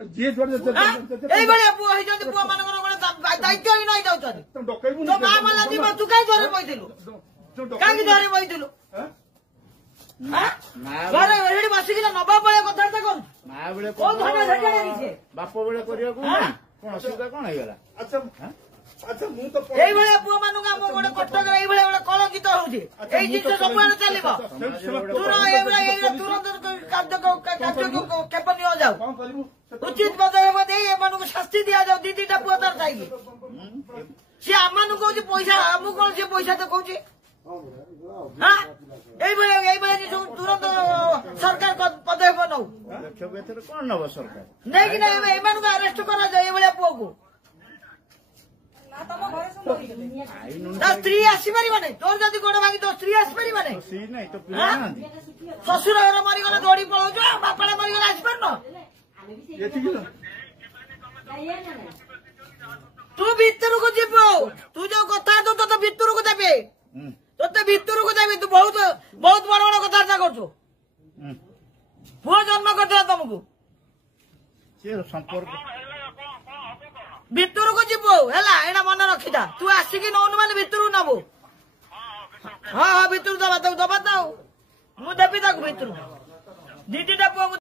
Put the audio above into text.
এইভাবে পুଅ ହେଇଛନ୍ତି ପୁଅ ମାନଙ୍କର ଗୋଟେ ଦାୟିତ୍ୱ ହିଁ ନାହିଁ ଯାଉଛନ୍ତି ତୋ ମା ମାଲା ଯିବ ତୁ କାହିଁ ଘରେ ବଇଥିଲୁ କାହିଁକି ଘରେ ବଇଥିଲୁ ଘରେ ଏଠି ବସିକିନା ନବା ଭଳିଆ କଥାବାର୍ତ୍ତା କରୁଛୁ କୋଉ ଧନ ସେଠାରେ କିଛି ବାପ ବେଳେ କରିବାକୁ କଣ ଅସୁବିଧା କଣ ହେଇଗଲା এইভাবে ପୁଅ ମାନଙ୍କୁ ଆମ ଗୋଟେ କଟକ এইଭଳିଆ ଗୋଟେ କଳଙ୍କିତ ହଉଛି ଏଇ ଜିନିଷ ସବୁଆଡେ ଚାଲିବ ତୁରନ୍ତ କେବେ ନିଆଯାଉ ଉଚିତ ପଦକ୍ଷେପ ଦେଇ ଏମାନଙ୍କୁ ଶାସ୍ତି ଦିଆଯାଉ ଦି ଦିଟା ପୁଅ ତାର ଥାଇକି ସିଏ ଆମମାନଙ୍କୁ କହୁଛି ପଇସା ଆମକୁ କଣ ସିଏ ପଇସା ଦେଖଉଛି এইভাবে ତୁରନ୍ତ ସରକାର ପଦକ୍ଷେପ ନଉ କଣ ନବ ସରକାର ନେଇକିନା ଏମାନଙ୍କୁ ଆରେଷ୍ଟ କରାଯାଉ ଏଇଭଳିଆ ପୁଅକୁ ସ୍ତ୍ରୀ ଆସିପାରିବନି ତୋର ଯଦି ଗୋଡ ଭାଙ୍ଗି ତୋ ସ୍ତ୍ରୀ ଆସିପାରିବନି ଶ୍ୱଶୁର ଘର ମରିଗଲେ ଦୌଡି ପଳଉଛୁ ବାପାଟା ମରିଗଲେ ଆସିପାରୁନ ତୁ ଭିତରକୁ ଯିବୁ ତୁ ଯୋଉ କଥା ତୋତେ ଭିତରକୁ ଦେବେ ତୋତେ ଭିତରକୁ ଦେବି ତୁ ବହୁତ ବଡ ବଡ କଥାବାର୍ତ୍ତା କରୁଛୁ ପୁଅ ଜନ୍ମ କରିଥିଲା ତମକୁ ଭିତରକୁ ଯିବୁ ହେଲା ଏଇଟା ମନେ ରଖିଥା ତୁ ଆସିକି ନଉନୁ ମାନେ ଭିତରକୁ ନବୁ ହଁ ଭିତରକୁ ଦବା ତାକୁ ମୁଁ ଦେବି ତାକୁ ଭିତରକୁ ଦି ଦିଟା ପୁଅକୁ